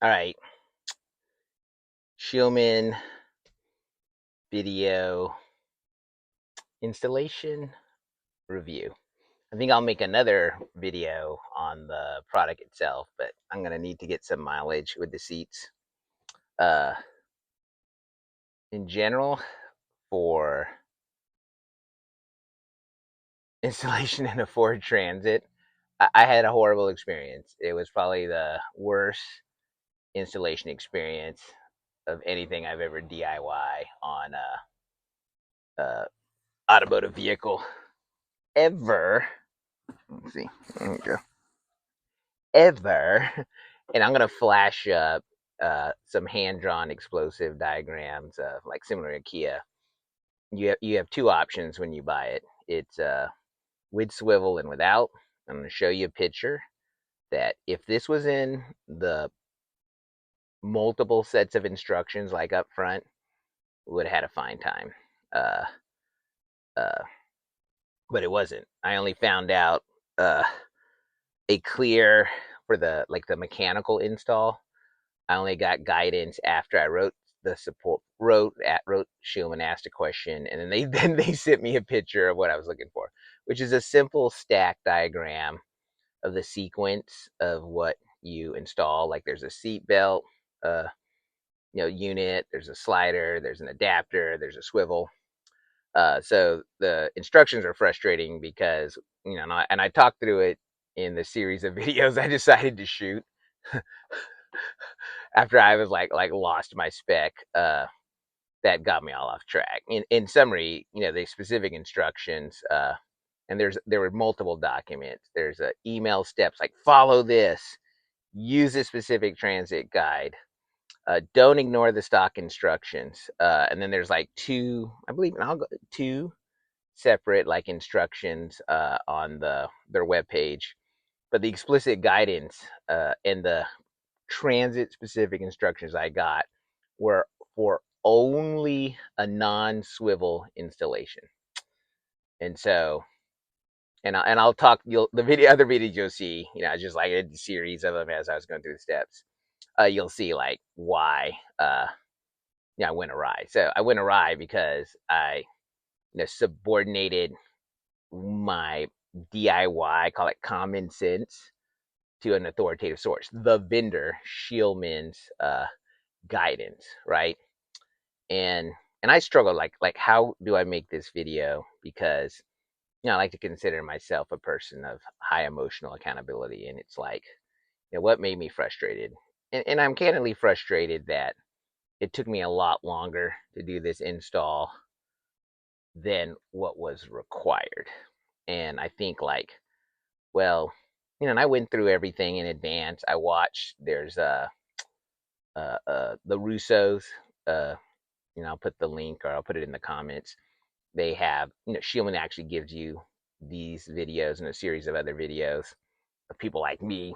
All right, Scheel-mann video installation review. I think I'll make another video on the product itself, but I'm gonna need to get some mileage with the seats. Uh, in general, for installation in a Ford Transit, I had a horrible experience. It was probably the worst installation experience of anything I've ever DIY on a automotive vehicle ever. Let's see. There we go. Ever. And I'm gonna flash up some hand-drawn explosive diagrams, like similar to Kia. You have two options when you buy it. It's with swivel and without. I'm gonna show you a picture that if this was in the multiple sets of instructions, like up front, would have had a fine time. Uh, uh, but it wasn't. I only found out uh, a clear for the mechanical install. I only got guidance after I wrote the support wrote Scheel-mann asked a question, and then they then they sent me a picture of what I was looking for, which is a simple stack diagram of the sequence of what you install. Like there's a seat belt, uh, unit. There's a slider. There's an adapter. There's a swivel. So the instructions are frustrating because and I talked through it in the series of videos I decided to shoot after I was like lost my spec. That got me all off track. In summary, the specific instructions, and there were multiple documents. There's email steps like follow this, use a specific transit guide, don't ignore the stock instructions, and then there's like two, I believe, and I'll go two separate like instructions on their webpage, but the explicit guidance and the transit specific instructions I got were for only a non-swivel installation. And so, I'll talk. The other videos you'll see, just like a series of them as I was going through the steps. You'll see like why, I went awry. So I went awry because I, subordinated my DIY, call it common sense, to an authoritative source, the vendor, Scheel-mann's guidance, right? And I struggle like how do I make this video, because I like to consider myself a person of high emotional accountability, and it's like, what made me frustrated, and I'm candidly frustrated that it took me a lot longer to do this install than what was required. And I think like, well, and I went through everything in advance. I watched. There's the Russos. Uh, I'll put the link, or I'll put it in the comments. They have, Scheel-mann actually gives you these videos and a series of other videos of people like me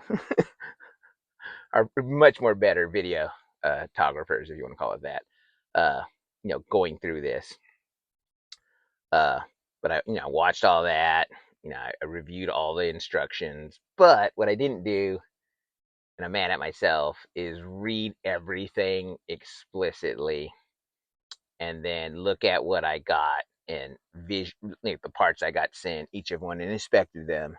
are much more better video photographers, if you want to call it that. Going through this. Uh, but I watched all that. I reviewed all the instructions. But what I didn't do, and I'm mad at myself, is read everything explicitly and then look at what I got and the parts I got sent, each of one, and inspected them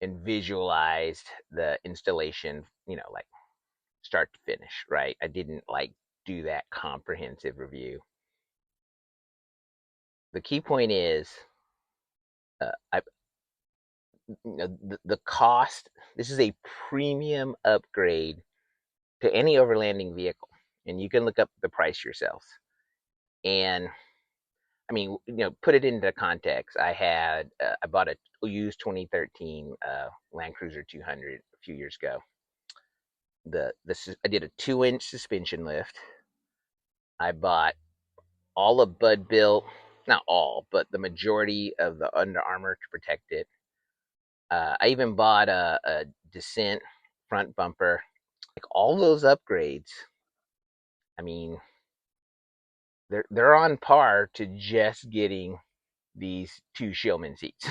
and visualized the installation, like start to finish, right? I didn't like do that comprehensive review. The key point is, I the cost. This is a premium upgrade to any overlanding vehicle, and you can look up the price yourselves. And I mean, put it into context. I bought a used 2013 Land Cruiser 200 a few years ago. I did a 2-inch suspension lift. I bought all of Bud built, not all, but the majority of the Under Armour to protect it. I even bought a Descent front bumper. Like all those upgrades, I mean, they're on par to just getting these two Scheel-mann seats.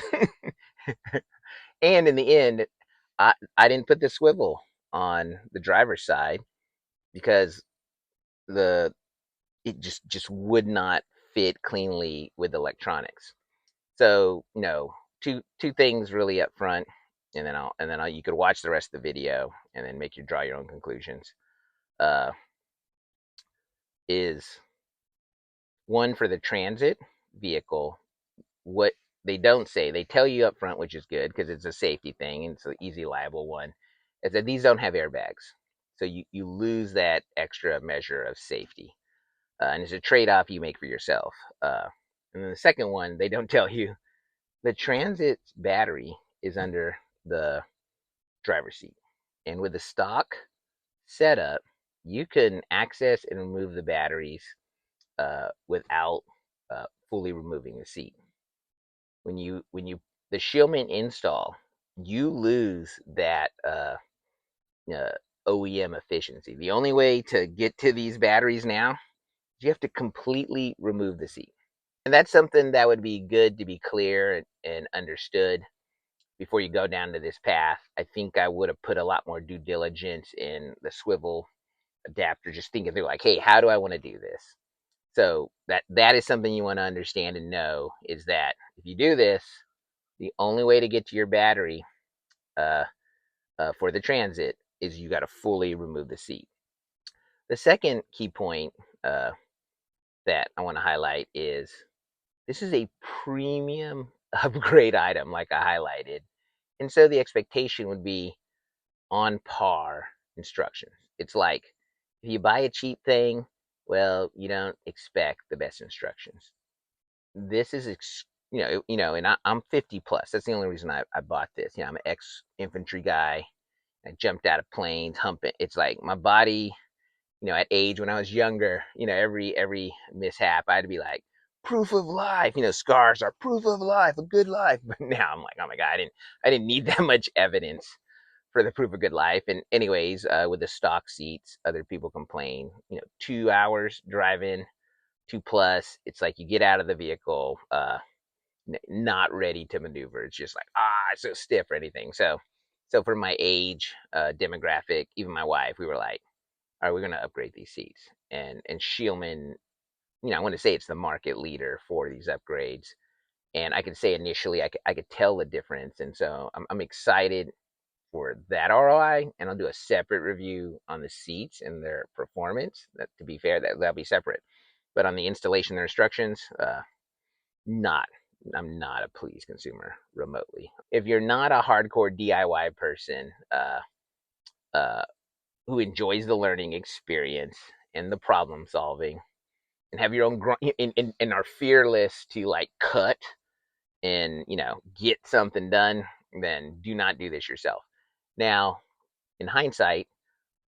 And in the end, I didn't put the swivel on the driver's side. because the it just would not fit cleanly with electronics. So, two things really up front, and then you could watch the rest of the video and then draw your own conclusions. Uh, is one for the transit vehicle. What they don't say, they tell you up front, which is good because it's a safety thing and it's an easy, liable one, is that these don't have airbags. So you lose that extra measure of safety. And it's a trade off you make for yourself. And then the second one, they don't tell you the transit battery is under the driver's seat. And with the stock setup, you can access and remove the batteries without fully removing the seat. When you the Scheel-mann install, you lose that uh, OEM efficiency. The only way to get to these batteries now is you have to completely remove the seat, and that's something that would be good to be clear and understood before you go down to this path. I think I would have put a lot more due diligence in the swivel adapter, just thinking through like, hey, how do I want to do this? So that is something you want to understand and know, is that if you do this, the only way to get to your battery uh, for the transit is you got to fully remove the seat. The second key point that I want to highlight is this is a premium upgrade item, like I highlighted. And so the expectation would be on par instructions. It's like if you buy a cheap thing, well, you don't expect the best instructions. This is, and I'm 50 plus. That's the only reason I bought this. I'm an ex infantry guy. I jumped out of planes, humping. It's like my body, at age when I was younger, every mishap, I had to be like, proof of life. Scars are proof of life, a good life. But now I'm like, oh my god, I didn't need that much evidence for the proof of good life. And anyways, with the stock seats, other people complain. 2 hours driving, 2 plus. It's like you get out of the vehicle, not ready to maneuver. It's just like it's so stiff or anything. So for my age demographic, even my wife, we were like, all right, we're going to upgrade these seats. And Scheel-mann, I want to say it's the market leader for these upgrades. And I could say initially I could tell the difference. And so I'm excited for that ROI, and I'll do a separate review on the seats and their performance. That, to be fair, that'll be separate. But on the installation and instructions, not. I'm not a pleased consumer remotely. If you're not a hardcore DIY person uh, who enjoys the learning experience and the problem solving, and have your own and are fearless to like cut and get something done, then do not do this yourself. Now, in hindsight,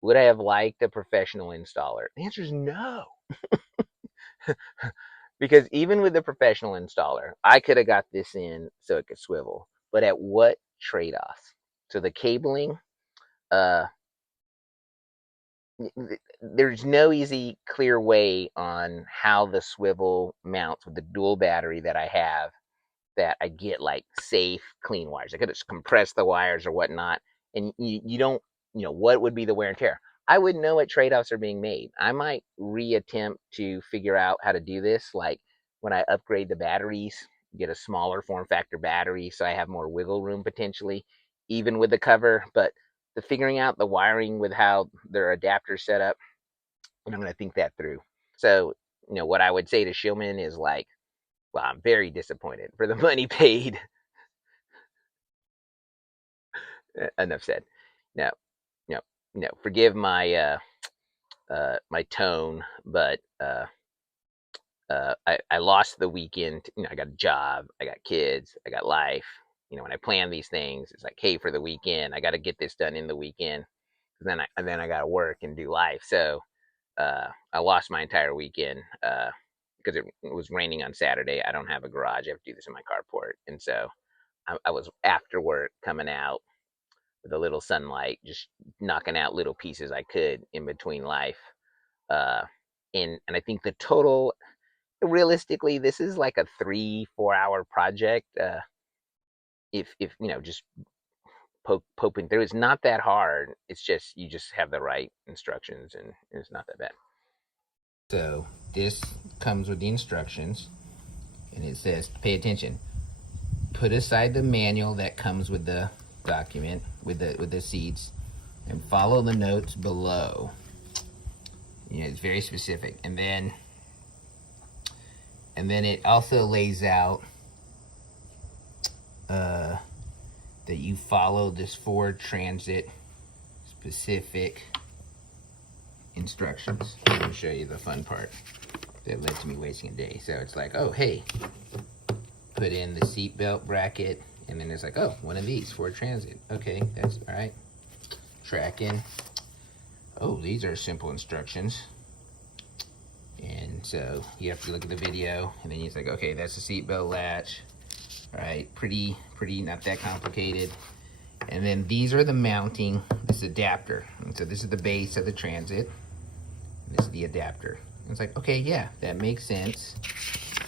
would I have liked a professional installer? The answer is no. Because even with the professional installer, I could have got this in so it could swivel. But at what trade off? So the cabling, uh, there's no easy, clear way on how the swivel mounts with the dual battery that I have, that I get like safe, clean wires. I could just compress the wires or whatnot, and you don't, what would be the wear and tear. I wouldn't know what trade offs are being made. I might reattempt to figure out how to do this, like when I upgrade the batteries, get a smaller form factor battery so I have more wiggle room potentially, even with the cover. But the figuring out the wiring with how their adapters set up, and I'm going to think that through. So, what I would say to Scheel-mann is like, well, I'm very disappointed for the money paid. Enough said. No, no, no. Forgive my my tone, but I lost the weekend. I got a job, I got kids, I got life. When I plan these things, it's like, hey, for the weekend, I got to get this done in the weekend. Then I got to work and do life. So I lost my entire weekend because it was raining on Saturday. I don't have a garage. I have to do this in my carport, and so I was after work coming out with a little sunlight, just knocking out little pieces I could in between life. Uh, and I think the total, realistically, this is like a 3-4 hour project. If just poking through. It's not that hard. It's just you just have the right instructions, and it's not that bad. So this comes with the instructions, and it says, pay attention. Put aside the manual that comes with the document with the seats, and follow the notes below. You know, it's very specific. And then it also lays out that you follow this Ford Transit specific instructions. Let me show you the fun part that led to me wasting a day. So it's like, oh, hey, put in the seatbelt bracket, and then it's like, oh, one of these, Ford Transit. Okay, that's all right. Tracking. Oh, these are simple instructions. And so you have to look at the video, and then it's like, okay, that's the seatbelt latch. All right, pretty, not that complicated. And then these are the mounting, this adapter. And so this is the base of the Transit. And this is the adapter. And it's like, okay, yeah, that makes sense.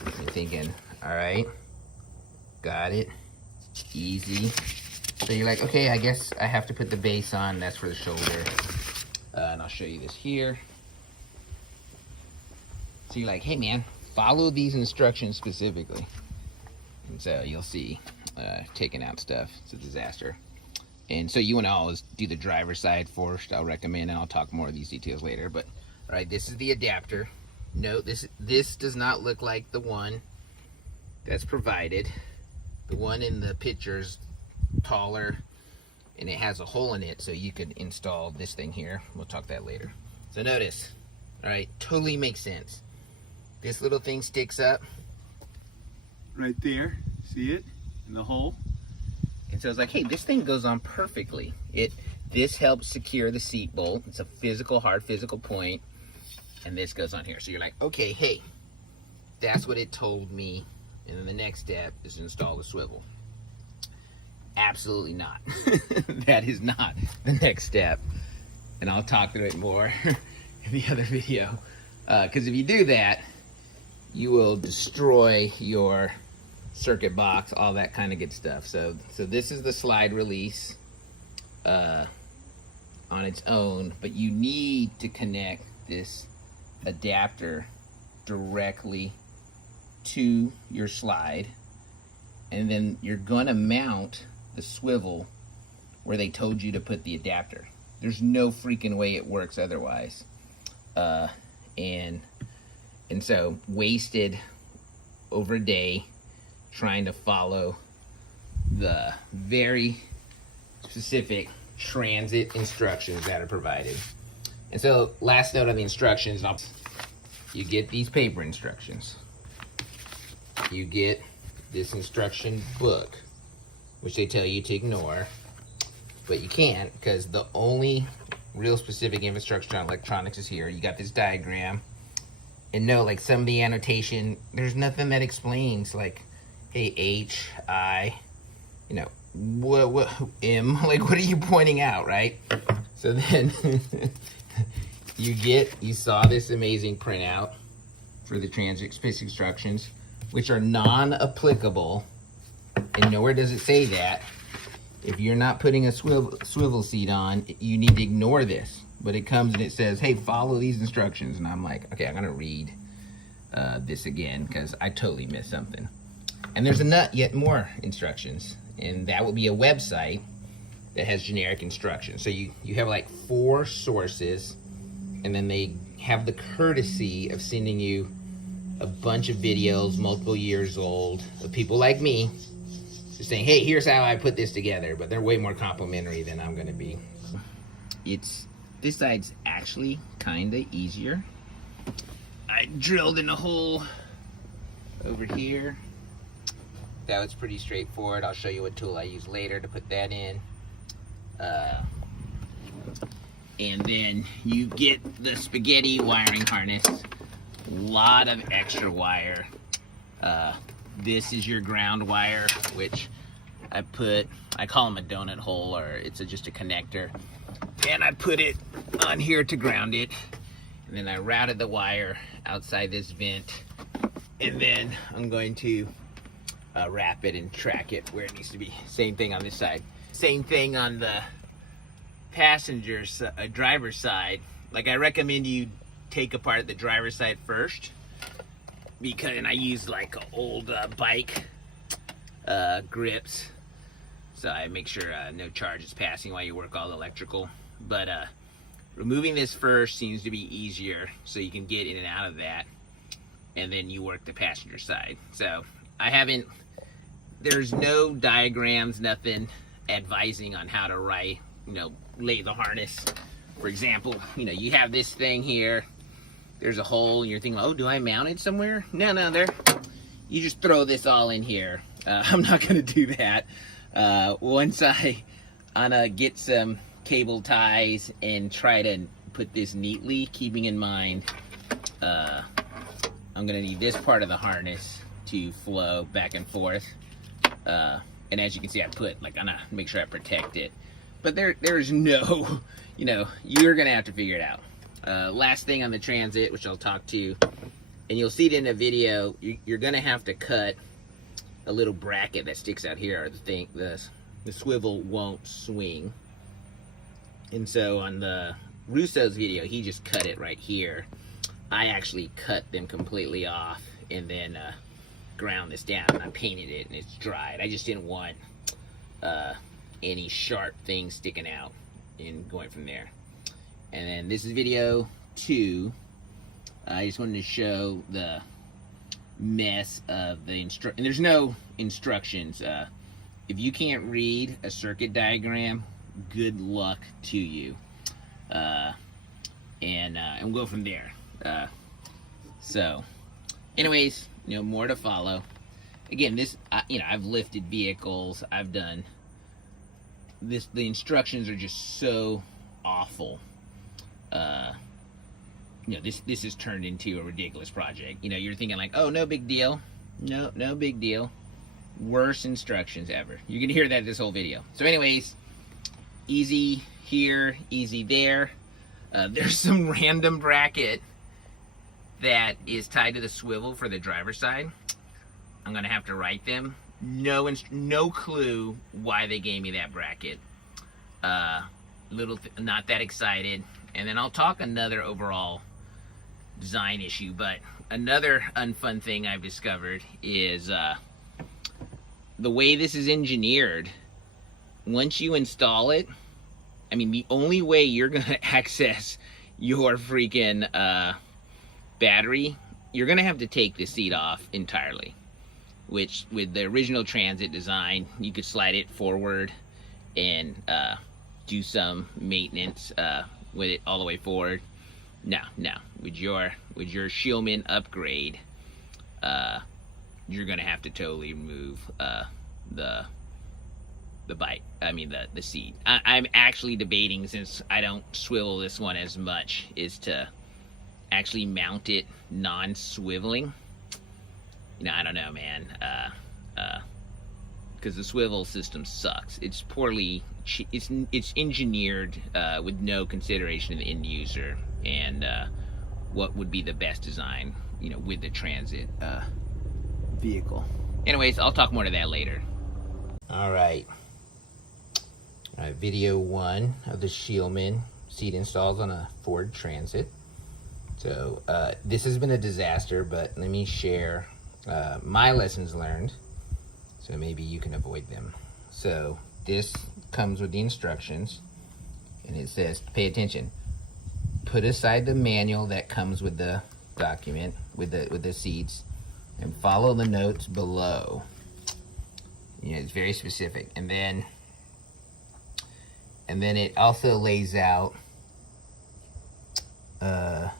And you're thinking, all right, got it, easy. So you're like, okay, I guess I have to put the base on. That's for the shoulder. And I'll show you this here. So you're like, hey man, follow these instructions specifically. And so you'll see, taking out stuff, it's a disaster. And so you want to always do the driver's side first. I'll recommend, and I'll talk more of these details later. But all right, this is the adapter. Note this does not look like the one that's provided. The one in the picture's taller, and it has a hole in it, so you could install this thing here. We'll talk that later. So notice, all right, totally makes sense. This little thing sticks up right there, see it in the hole? And so it's like, hey, this thing goes on perfectly. This helps secure the seat bolt. It's a hard physical point, and this goes on here. So you're like, okay, hey, that's what it told me. And then the next step is to install the swivel. Absolutely not. That is not the next step. And I'll talk through it more in the other video. Because if you do that, you will destroy your circuit box, all that kind of good stuff. So this is the slide release on its own, but you need to connect this adapter directly to your slide, and then you're gonna mount the swivel where they told you to put the adapter. There's no freaking way it works otherwise. And so wasted over a day trying to follow the very specific Transit instructions that are provided. And so last note on the instructions, you get these paper instructions. You get this instruction book, which they tell you to ignore, but you can't, because the only real specific instruction on electronics is here. You got this diagram, and no, like some of the annotation, there's nothing that explains, like, hey, H, I, you know, what M, like, what are you pointing out, right? So then you saw this amazing printout for the Transit specific instructions, which are non-applicable, and nowhere does it say that. If you're not putting a swivel seat on, you need to ignore this. But it comes and it says, hey, follow these instructions. And I'm like, okay, I'm gonna read this again, because I totally missed something. And there's yet more instructions, and that will be a website that has generic instructions. So you have like 4 sources, and then they have the courtesy of sending you a bunch of videos, multiple years old, of people like me, just saying, hey, here's how I put this together, but they're way more complimentary than I'm gonna be. This side's actually kinda easier. I drilled in a hole over here. That was pretty straightforward. I'll show you what tool I use later to put that in. And then you get the spaghetti wiring harness. A lot of extra wire. This is your ground wire, which I call them a donut hole, or it's just a connector. And I put it on here to ground it. And then I routed the wire outside this vent. And then I'm going to wrap it and track it where it needs to be. Same thing on this side. Same thing on the driver's side. Like, I recommend you take apart the driver's side first, because, and I use like old bike grips, so I make sure no charge is passing while you work all the electrical. But removing this first seems to be easier, so you can get in and out of that, and then you work the passenger side. So there's no diagrams, nothing advising on how to lay the harness. For example, you have this thing here, there's a hole, and you're thinking, oh, do I mount it somewhere? No, you just throw this all in here. I'm not gonna do that. Once I get some cable ties and try to put this neatly, keeping in mind I'm gonna need this part of the harness to flow back and forth. And as you can see, I put, I'm gonna make sure I protect it. But there's no, you're gonna have to figure it out. Last thing on the Transit, which I'll talk to, and you'll see it in the video, you're gonna have to cut a little bracket that sticks out here. The swivel won't swing. And so on the Russo's video, he just cut it right here. I actually cut them completely off and then ground this down, and I painted it, and it's dried. I just didn't want any sharp things sticking out and going from there. And then this is video 2. I just wanted to show the mess of the and there's no instructions. If you can't read a circuit diagram, good luck to you. And we'll go from there. So anyways, more to follow. Again, this, I've lifted vehicles, I've done this. The instructions are just so awful. This has turned into a ridiculous project. You're thinking like, oh, no big deal. No big deal. Worst instructions ever. You can hear that this whole video. So anyways, easy here, easy there. There's some random bracket that is tied to the swivel for the driver's side. I'm gonna have to write them. No clue why they gave me that bracket. Not that excited. And then I'll talk another overall design issue, but another unfun thing I've discovered is the way this is engineered. Once you install it, the only way you're gonna access your freaking battery, you're gonna have to take the seat off entirely. Which, with the original Transit design, you could slide it forward and do some maintenance with it all the way forward. No. With your Scheel-mann upgrade, you're gonna have to totally remove the seat. I'm actually debating, since I don't swivel this one as much, is to actually mount it non-swiveling. I don't know, man. Because the swivel system sucks. It's it's engineered with no consideration of the end user and what would be the best design, with the Transit vehicle. Anyways, I'll talk more to that later. All right, video 1 of the Scheel-mann seat installs on a Ford Transit. So this has been a disaster, but let me share my lessons learned, so maybe you can avoid them. So this comes with the instructions, and it says, pay attention, put aside the manual that comes with the document with the seats, and follow the notes below. It's very specific. And then it also lays out that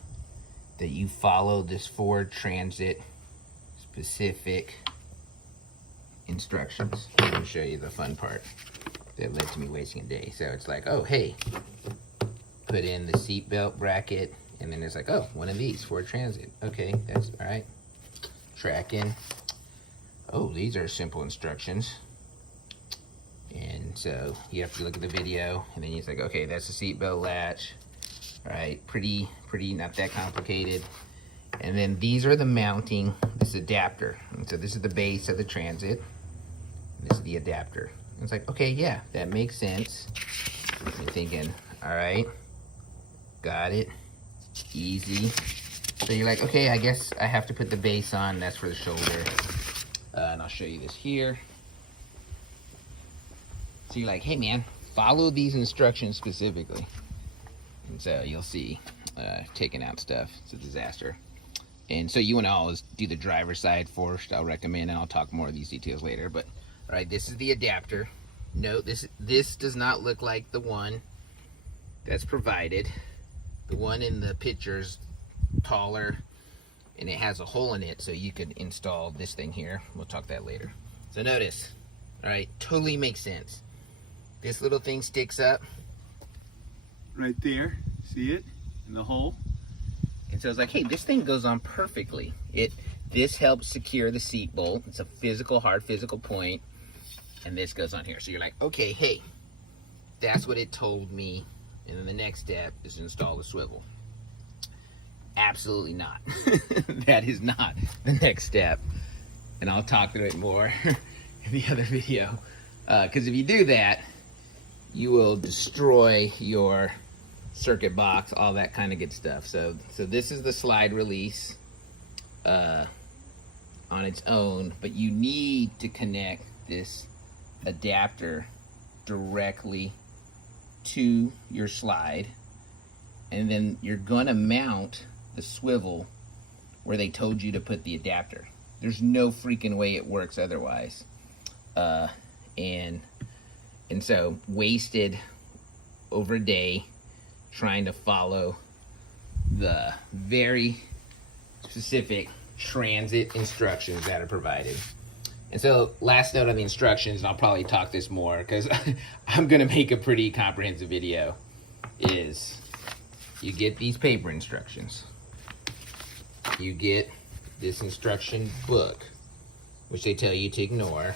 you follow this Ford Transit specific instructions. Let me show you the fun part that led to me wasting a day. So it's like, oh, hey, put in the seat belt bracket, and then it's like, oh, one of these Ford Transit. Okay, that's all right. Tracking. Oh, these are simple instructions. And so you have to look at the video, and then it's like, okay, that's the seat belt latch. All right, pretty, not that complicated. And then these are the mounting, this adapter. And so this is the base of the Transit. This is the adapter. It's like, okay, yeah, that makes sense. You're thinking, all right, got it, easy. So you're like, okay, I guess I have to put the base on. That's for the shoulder. And I'll show you this here. So you're like, hey man, follow these instructions specifically. And so you'll see, taking out stuff, it's a disaster. And so you want to always do the driver's side first, I'll recommend, and I'll talk more of these details later. But all right, this is the adapter. Note this does not look like the one that's provided. The one in the picture's taller, and it has a hole in it, so you could install this thing here. We'll talk that later. So notice, all right, totally makes sense. This little thing sticks up right there. See it in the hole? And so it's like, hey, this thing goes on perfectly. This helps secure the seat bolt. It's a hard physical point. And this goes on here. So you're like, okay, hey, that's what it told me. And then the next step is to install the swivel. Absolutely not. That is not the next step. And I'll talk through it more in the other video. Because if you do that, you will destroy your circuit box, all that kind of good stuff. So this is the slide release on its own, but you need to connect this adapter directly to your slide, and then you're gonna mount the swivel where they told you to put the adapter. There's no freaking way it works otherwise. And so wasted over a day trying to follow the very specific transit instructions that are provided. And so last note on the instructions, and I'll probably talk this more because I'm gonna make a pretty comprehensive video, is you get these paper instructions. You get this instruction book, which they tell you to ignore,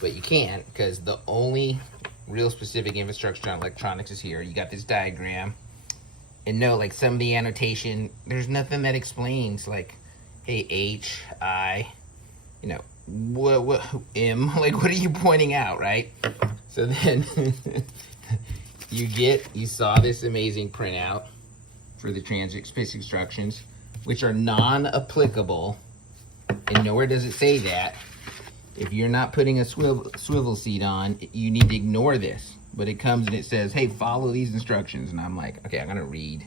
but you can't, because the only real specific infrastructure on electronics is here. You got this diagram, and no, like some of the annotation, there's nothing that explains like, hey, H, I, you know, what M, like what are you pointing out, right? So then you saw this amazing printout for the transit space instructions, which are non-applicable, and nowhere does it say that. If you're not putting a swivel seat on, you need to ignore this. But it comes and it says, hey, follow these instructions. And I'm like, okay, I'm gonna read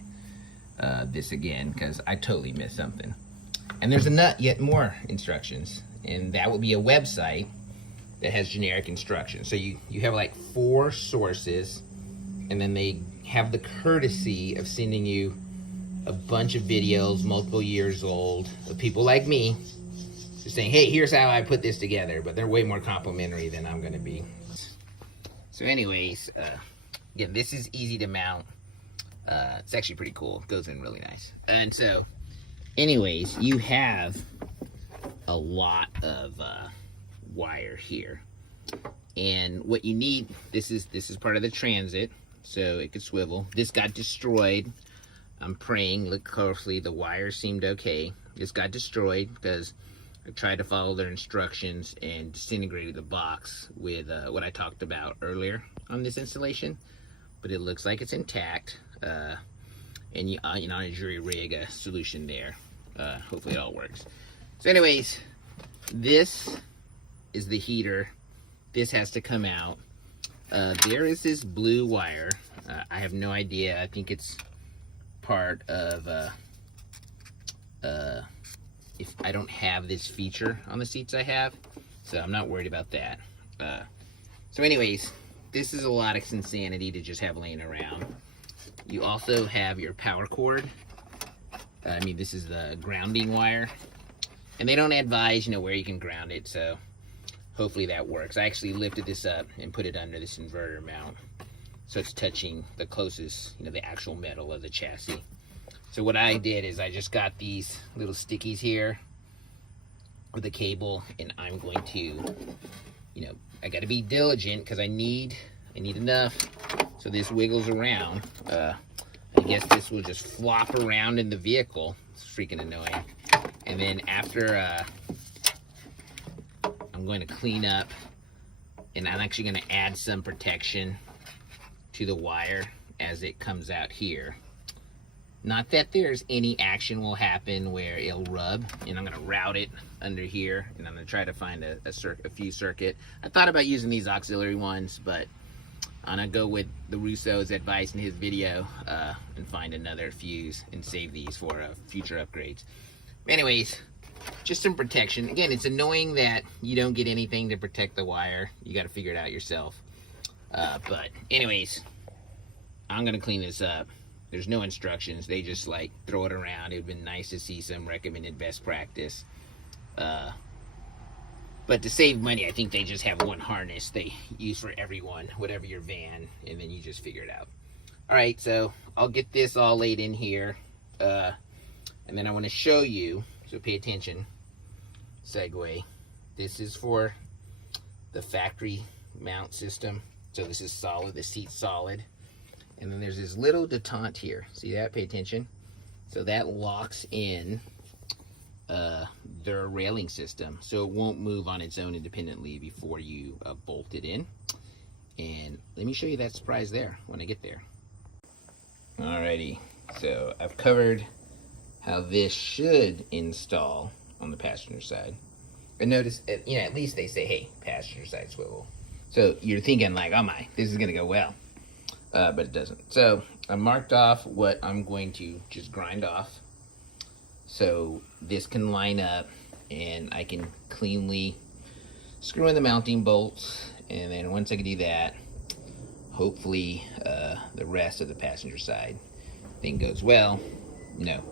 this again because I totally missed something. And there's yet more instructions. And that would be a website that has generic instructions. So you have like 4 sources, and then they have the courtesy of sending you a bunch of videos, multiple years old, of people like me, just saying, hey, here's how I put this together, but they're way more complimentary than I'm gonna be. So anyways, again, this is easy to mount. It's actually pretty cool. It goes in really nice. And so, anyways, you have a lot of wire here. And what you need, this is part of the transit, so it could swivel. This got destroyed. I'm praying, look closely, the wires seemed okay. This got destroyed because I tried to follow their instructions and disintegrated the box with what I talked about earlier on this installation, but it looks like it's intact. And you know, a jury rig a solution there. Hopefully it all works. So anyways, this is the heater. This has to come out. There is this blue wire. I have no idea. I think it's part of if I don't have this feature on the seats I have, so I'm not worried about that. So anyways, this is a lot of insanity to just have laying around. You also have your power cord. I mean, this is the grounding wire, and they don't advise, you know, where you can ground it, so hopefully that works. I actually lifted this up and put it under this inverter mount, so it's touching the closest, you know, the actual metal of the chassis. So what I did is I just got these little stickies here with a cable, and I'm going to, you know, I got to be diligent because I need enough so this wiggles around. I guess this will just flop around in the vehicle. It's freaking annoying. And then after I'm going to clean up And I'm actually going to add some protection to the wire as it comes out here. Not that there's any action will happen where it'll rub, and I'm going to route it under here, and I'm going to try to find a fuse circuit. I thought about using these auxiliary ones, but I'm going to go with the Russo's advice in his video and find another fuse and save these for future upgrades. Anyways, just some protection. Again, it's annoying that you don't get anything to protect the wire. You got to figure it out yourself. But anyways, I'm going to clean this up. There's no instructions. They just like throw it around. It would have been nice to see some recommended best practice. But to save money, I think they just have one harness they use for everyone, whatever your van, and then you just figure it out. All right, so I'll get this all laid in here. And then I want to show you, so pay attention, segue. This is for the factory mount system. So this is solid, the seat's solid. And then there's this little detente here. See that? Pay attention. So that locks in their railing system. So it won't move on its own independently before you bolt it in. And let me show you that surprise there when I get there. Alrighty. So I've covered how this should install on the passenger side. And notice, you know, at least they say, hey, passenger side swivel. So you're thinking like, oh my, this is going to go well. But it doesn't. So I marked off what I'm going to just grind off. So this can line up and I can cleanly screw in the mounting bolts. And then once I can do that, hopefully the rest of the passenger side thing goes well. No.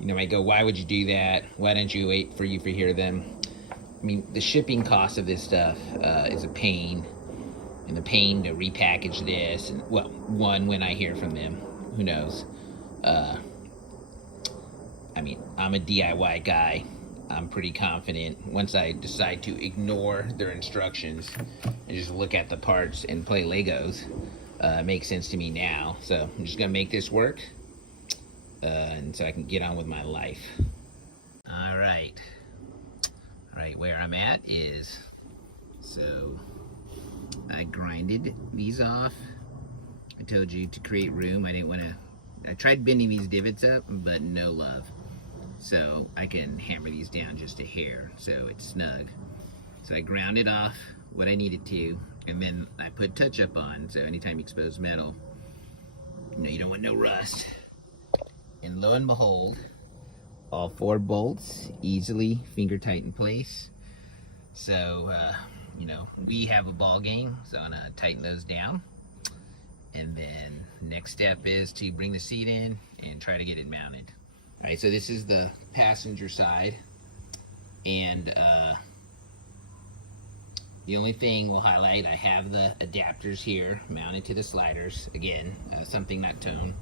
You might go, why would you do that? Why don't you wait for you to hear them? I mean, the shipping cost of this stuff is a pain. And the pain to repackage this, and well, one, when I hear from them, who knows? I mean, I'm a DIY guy. I'm pretty confident. Once I decide to ignore their instructions and just look at the parts and play Legos, it makes sense to me now. So I'm just gonna make this work, and so I can get on with my life. All right, where I'm at is, so I grinded these off. I told you to create room. I didn't want to, I tried bending these divots up, but no love. So I can hammer these down just a hair so it's snug. So I grounded off what I needed to, and then I put touch-up on, so anytime you expose metal, you know, you don't want no rust. And lo and behold, all 4 bolts easily finger tight in place. So, you know, we have a ball game, so I'm gonna tighten those down. And then next step is to bring the seat in and try to get it mounted. All right, so this is the passenger side. And the only thing we'll highlight, I have the adapters here mounted to the sliders. Again, something not tone.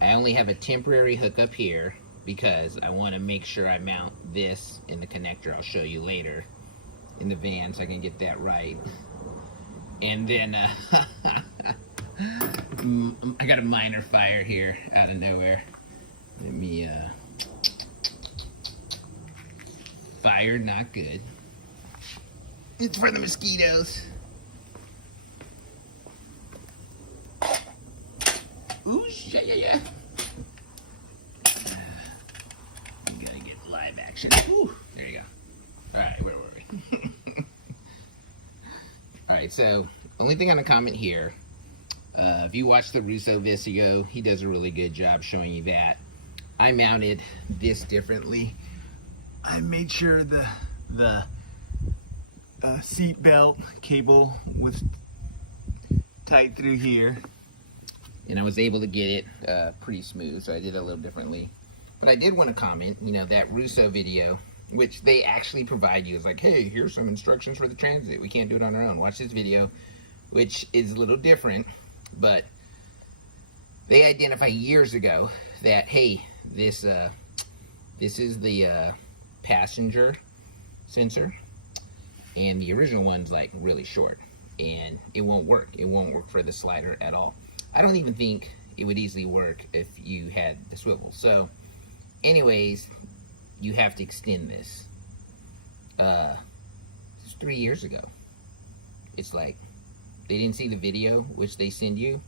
I only have a temporary hookup here because I want to make sure I mount this in the connector I'll show you later in the van, so I can get that right. And then I got a minor fire here out of nowhere. Let me fire, not good. It's for the mosquitoes. Ooh, yeah. You gotta get live action. Ooh, there you go. All right, where were we? All right, so only thing on the comment here, if you watch the Russo video, he does a really good job showing you that. I mounted this differently. I made sure the seat belt cable was tight through here, and I was able to get it pretty smooth, so I did it a little differently. But I did want to comment, you know, that Russo video, which they actually provide you, is like, hey, here's some instructions for the Transit. We can't do it on our own. Watch this video, which is a little different, but they identify years ago that, hey, this is the passenger sensor, and the original one's like really short, and it won't work. It won't work for the slider at all. I don't even think it would easily work if you had the swivel. So anyways, you have to extend this. It's 3 years ago. it's like they didn't see the video which they send you.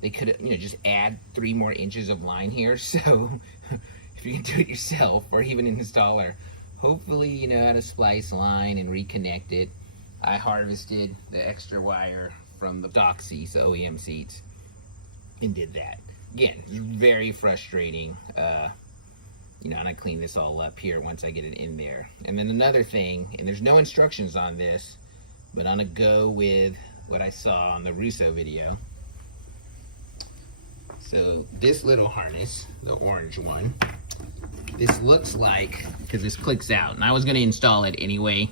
They could, just add 3 more inches of line here. So if you can do it yourself or even an installer, hopefully you know how to splice line and reconnect it. I harvested the extra wire from the stock seats, the OEM seats, and did that. Again, very frustrating. And I clean this all up here once I get it in there. And then another thing, and there's no instructions on this, but I'm gonna go with what I saw on the Russo video. So this little harness, the orange one, this looks like, because this clicks out, and I was gonna install it anyway,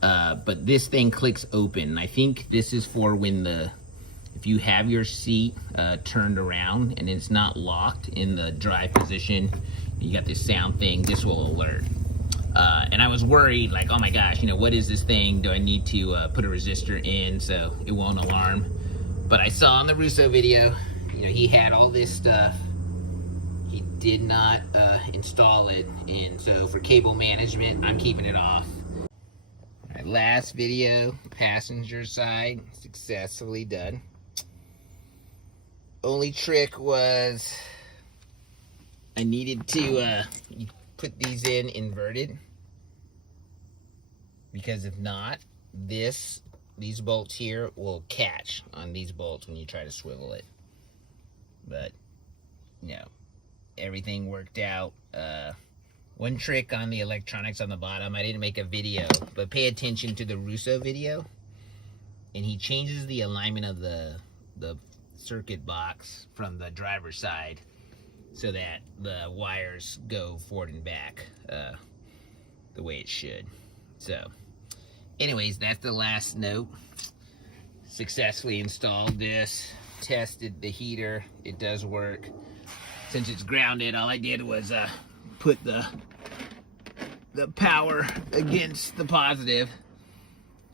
but this thing clicks open. I think this is for when if you have your seat turned around and it's not locked in the drive position, you got this sound thing, this will alert. And I was worried, like, oh my gosh, what is this thing? Do I need to put a resistor in so it won't alarm? But I saw in the Russo video, he had all this stuff. He did not install it, and so for cable management, I'm keeping it off. All right, last video, passenger side, successfully done. Only trick was I needed to put these in inverted, because if not, these bolts here will catch on these bolts when you try to swivel it. But everything worked out. One trick on the electronics on the bottom, I didn't make a video, but pay attention to the Russo video, and he changes the alignment of the circuit box from the driver's side so that the wires go forward and back the way it should. So anyways, that's the last note. Successfully installed this, tested the heater, it does work. Since it's grounded, all I did was put the power against the positive,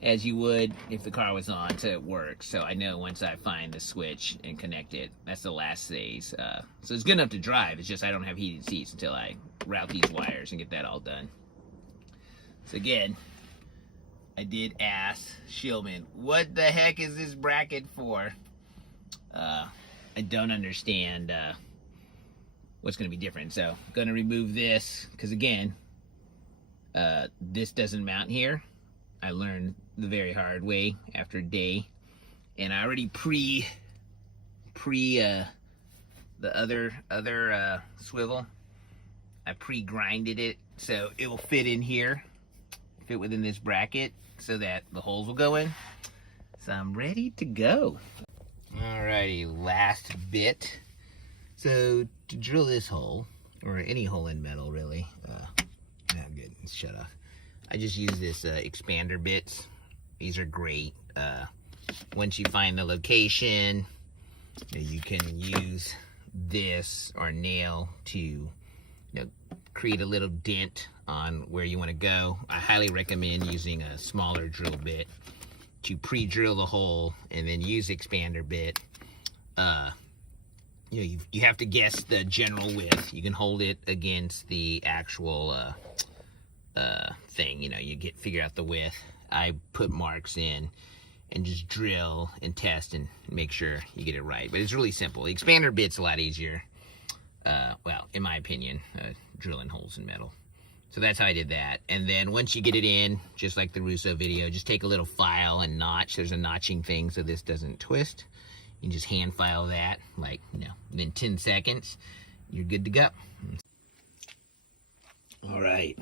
as you would if the car was on, to work. So I know once I find the switch and connect it, that's the last phase. So it's good enough to drive, it's just I don't have heated seats until I route these wires and get that all done. So again, I did ask Scheel-mann, what the heck is this bracket for? I don't understand what's going to be different. So I'm going to remove this, because again, this doesn't mount here. I learned the very hard way after a day, and I already pre the other swivel. I pre-grinded it so it will fit in here, fit within this bracket, so that the holes will go in. So I'm ready to go. Alrighty, last bit. So to drill this hole, or any hole in metal really, good, it's shut off. I just use this expander bits. These are great. Once you find the location, you can use this or nail to create a little dent on where you want to go. I highly recommend using a smaller drill bit to pre-drill the hole and then use expander bit. You have to guess the general width. You can hold it against the actual thing. You figure out the width. I put marks in and just drill and test and make sure you get it right. But it's really simple. The expander bit's a lot easier. Well, in my opinion, drilling holes in metal. So that's how I did that. And then once you get it in, just like the Russo video, just take a little file and notch. There's a notching thing so this doesn't twist. You can just hand file that, like, within 10 seconds, you're good to go. All right.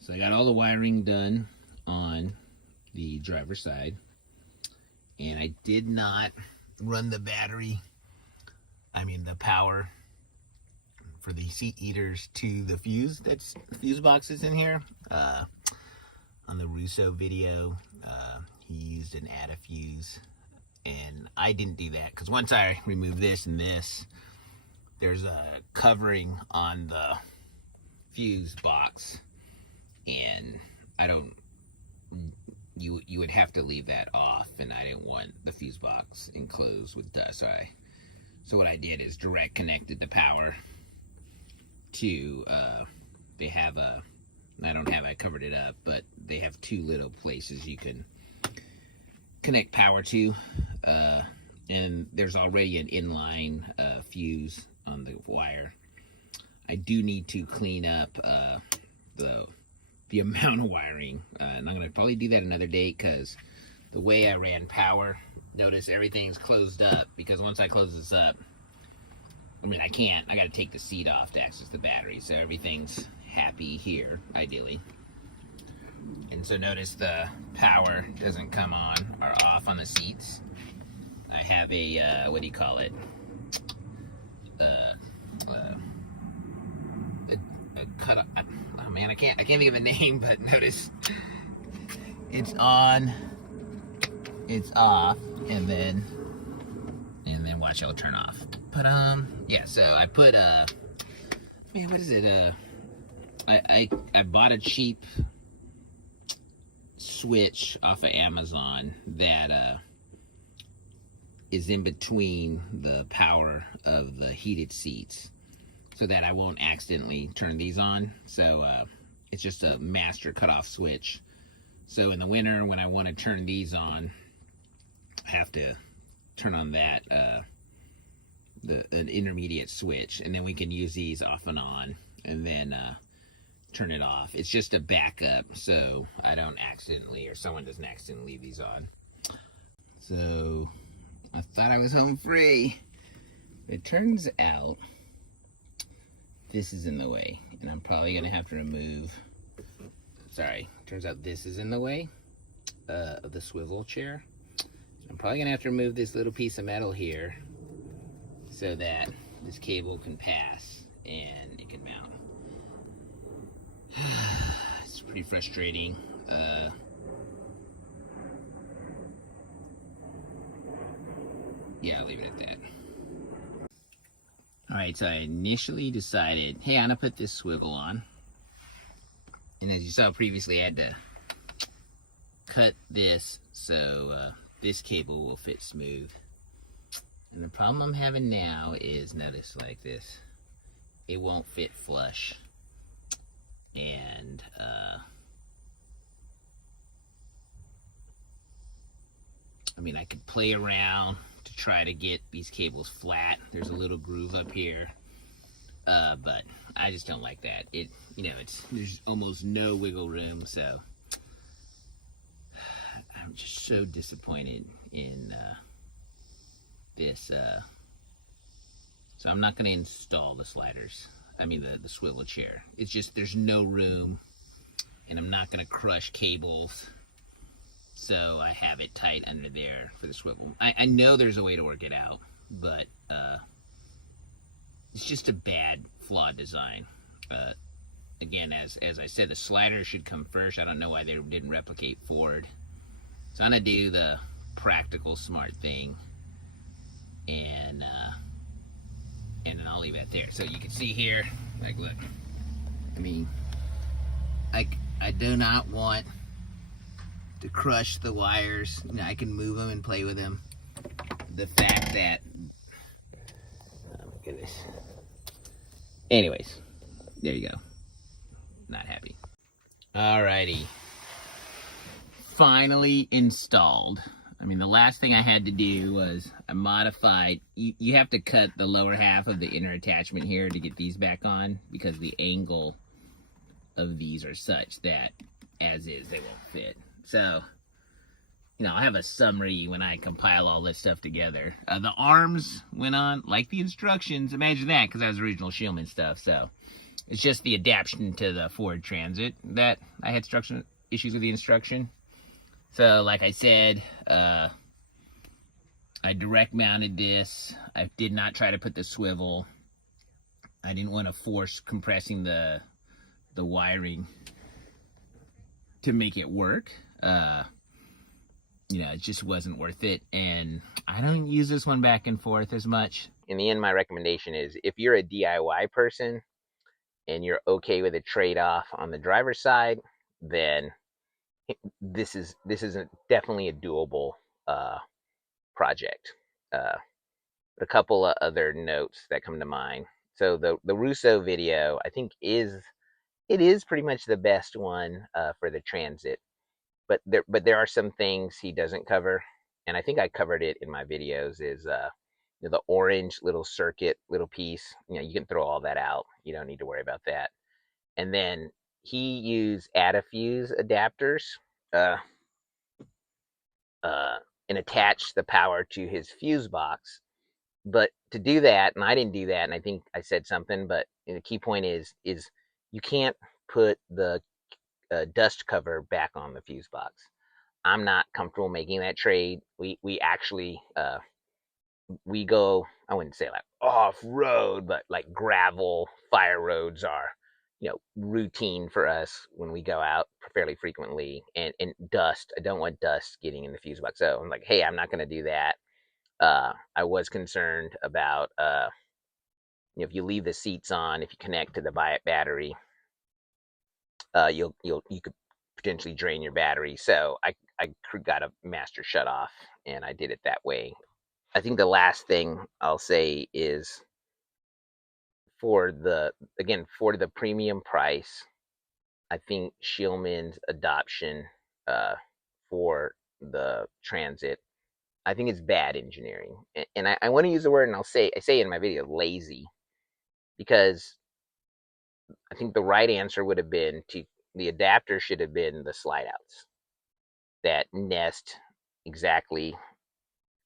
So I got all the wiring done on the driver's side, and I did not run the the power for the seat heaters to the fuse boxes in here. On the Russo video, he used an add a fuse, and I didn't do that because once I remove this and this, there's a covering on the fuse box, and you would have to leave that off, and I didn't want the fuse box enclosed with dust. So what I did is direct connected the power to they have a I covered it up, but they have two little places you can connect power to, and there's already an inline fuse on the wire. I do need to clean up the amount of wiring, and I'm gonna probably do that another day because the way I ran power, notice everything's closed up, because once I close this up, I mean, I gotta take the seat off to access the battery, so everything's happy here, ideally. And so notice the power doesn't come on or off on the seats. I have a, what do you call it? A cut off, oh man, I can't think of the name, but notice it's on, it's off, and then watch, it'll turn off. But yeah, so I put man, what is it? I bought a cheap switch off of Amazon that is in between the power of the heated seats, so that I won't accidentally turn these on. So it's just a master cutoff switch. So in the winter, when I want to turn these on, I have to turn on that an intermediate switch, and then we can use these off and on, and then turn it off. It's just a backup, so I don't accidentally, or someone doesn't accidentally leave these on. So I thought I was home free. It turns out this is in the way, and I'm probably gonna have to remove, sorry, turns out this is in the way of the swivel chair. I'm probably gonna have to remove this little piece of metal here so that this cable can pass and it can mount. It's pretty frustrating. Yeah, I'll leave it at that. Alright, so I initially decided, hey, I'm gonna put this swivel on. And as you saw previously, I had to cut this so this cable will fit smooth. And the problem I'm having now is, notice like this, it won't fit flush. And I mean, I could play around to try to get these cables flat. There's a little groove up here, but I just don't like that. It, you know, there's almost no wiggle room, so I'm just so disappointed in this. So I'm not going to install the sliders. I mean the swivel chair. It's just there's no room, and I'm not going to crush cables. So I have it tight under there for the swivel. I know there's a way to work it out, but it's just a bad, flawed design. Again, as I said, the slider should come first. I don't know why they didn't replicate forward. So I'm gonna do the practical, smart thing, and then I'll leave that there. So you can see here, like, look. I mean, I do not want to crush the wires. You know, I can move them and play with them. The fact that, oh my goodness. Anyways, there you go. Not happy. Alrighty. Finally installed. I mean, the last thing I had to do was I modified. You have to cut the lower half of the inner attachment here to get these back on, because the angle of these are such that as is they won't fit. So, you know, I have a summary when I compile all this stuff together. The arms went on like the instructions. Imagine that, because that was original Scheel-mann stuff. So it's just the adaptation to the Ford Transit that I had issues with the instruction. So like I said, I direct mounted this. I did not try to put the swivel. I didn't want to force compressing the wiring to make it work. You know, it just wasn't worth it, and I don't use this one back and forth as much. In the end, my recommendation is, if you're a DIY person and you're okay with a trade-off on the driver's side, then this is definitely a doable project. But a couple of other notes that come to mind. So the Russo video, I think, is it is pretty much the best one for the Transit, but there are some things he doesn't cover, and I think I covered it in my videos. Is the orange little circuit little piece? You can throw all that out. You don't need to worry about that. And then he used Adafuse adapters uh, uh, and attached the power to his fuse box. But to do that, and I didn't do that, and I think I said something, but the key point is you can't put the dust cover back on the fuse box. I'm not comfortable making that trade. We actually we go, I wouldn't say like off road, but like gravel fire roads are, routine for us when we go out fairly frequently. And dust, I don't want dust getting in the fuse box. So I'm like, hey, I'm not going to do that. I was concerned about, if you leave the seats on, if you connect to the battery, you could potentially drain your battery. So I got a master shut off, and I did it that way. I think the last thing I'll say is for the premium price, I think Scheel-mann's adoption for the Transit, I think it's bad engineering, and I want to use the word, and I say in my video, lazy, because I think the right answer would have been to the adapter should have been the slide outs that nest exactly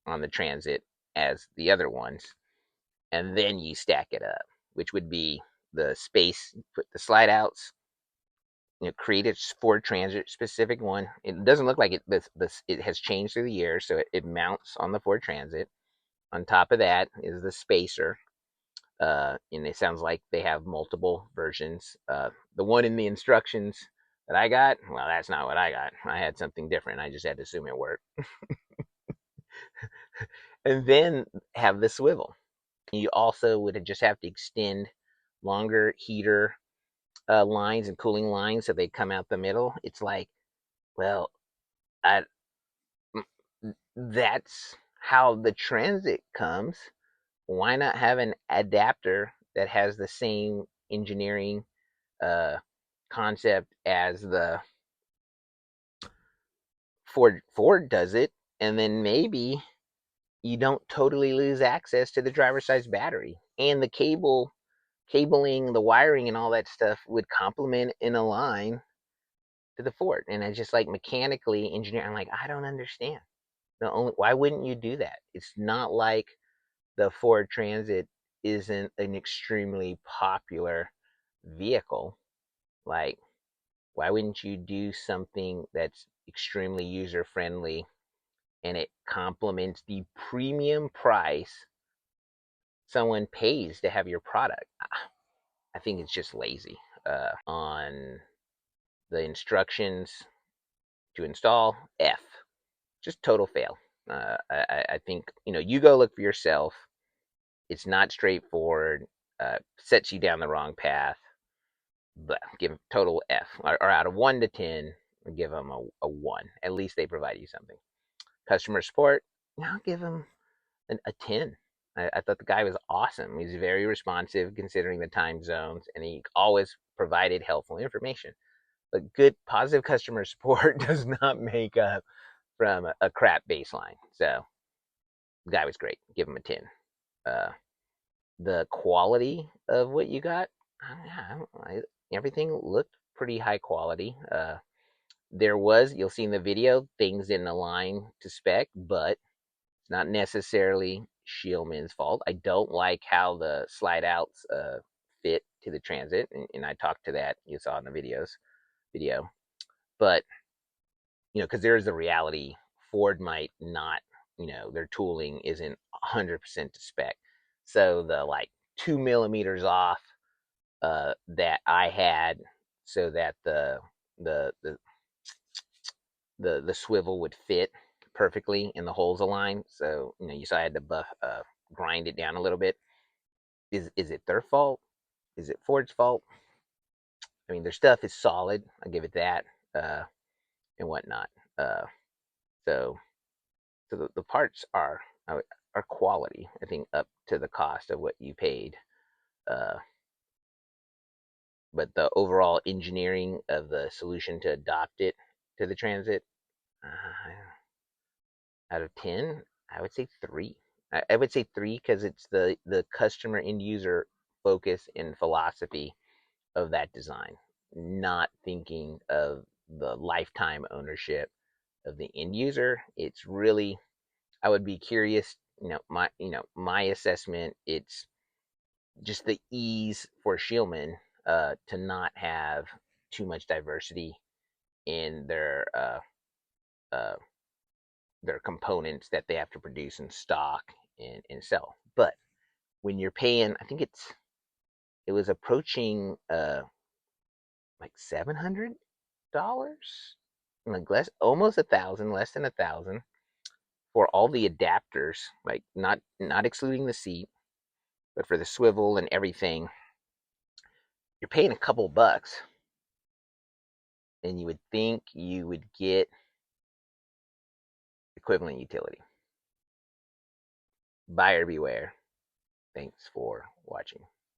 on the Transit as the other ones, and then you stack it up, which would be the space, put the slide outs, create a Ford Transit specific one. It doesn't look like it has changed through the years, so it mounts on the Ford Transit. On top of that is the spacer, and it sounds like they have multiple versions. The one in the instructions that I got, well, that's not what I got. I had something different. I just had to assume it worked. And then have the swivel. You also would just have to extend longer heater lines and cooling lines so they come out the middle. It's like, well, I, that's how the Transit comes. Why not have an adapter that has the same engineering uh, concept as the Ford does it, and then maybe you don't totally lose access to the driver's side battery, and the cabling, the wiring, and all that stuff would complement and align to the Ford. And I just like mechanically engineering. I'm like, I don't understand. Why wouldn't you do that? It's not like the Ford Transit isn't an extremely popular vehicle. Like, why wouldn't you do something that's extremely user friendly and it complements the premium price someone pays to have your product? I think it's just lazy. On the instructions to install, F, just total fail. I think you go look for yourself. It's not straightforward. Sets you down the wrong path. But give total F, or out of 1 to 10, give them a 1. At least they provide you something. Customer support, I'll give them a 10. I thought the guy was awesome. He's very responsive considering the time zones, and he always provided helpful information. But good, positive customer support does not make up from a crap baseline. So the guy was great. Give him a 10. Uh, the quality of what you got, everything looked pretty high quality. You'll see in the video, things didn't align to spec, but it's not necessarily Scheel-mann's fault. I don't like how the slide outs fit to the Transit, and I talked to that, you saw in the video. But because there is a reality, Ford might not, their tooling isn't 100% to spec. So the like 2 millimeters off that I had, so that the the the swivel would fit perfectly in the holes aligned. So you saw I had to grind it down a little bit. Is it their fault? Is it Ford's fault? I mean, their stuff is solid. I give it that, and whatnot. Uh, so the parts are quality. I think up to the cost of what you paid. Uh, but the overall engineering of the solution to adopt it to the transit, uh, out of 10, I would say three. I would say three because it's the customer end user focus and philosophy of that design, not thinking of the lifetime ownership of the end user. It's really, I would be curious, my assessment, it's just the ease for Scheel-mann to not have too much diversity in uh, their components that they have to produce and stock and sell. But when you're paying, I think it was approaching like $700, like less, almost 1,000, less than 1,000 for all the adapters, like not excluding the seat, but for the swivel and everything, you're paying a couple bucks, and you would think you would get equivalent utility. Buyer beware. Thanks for watching.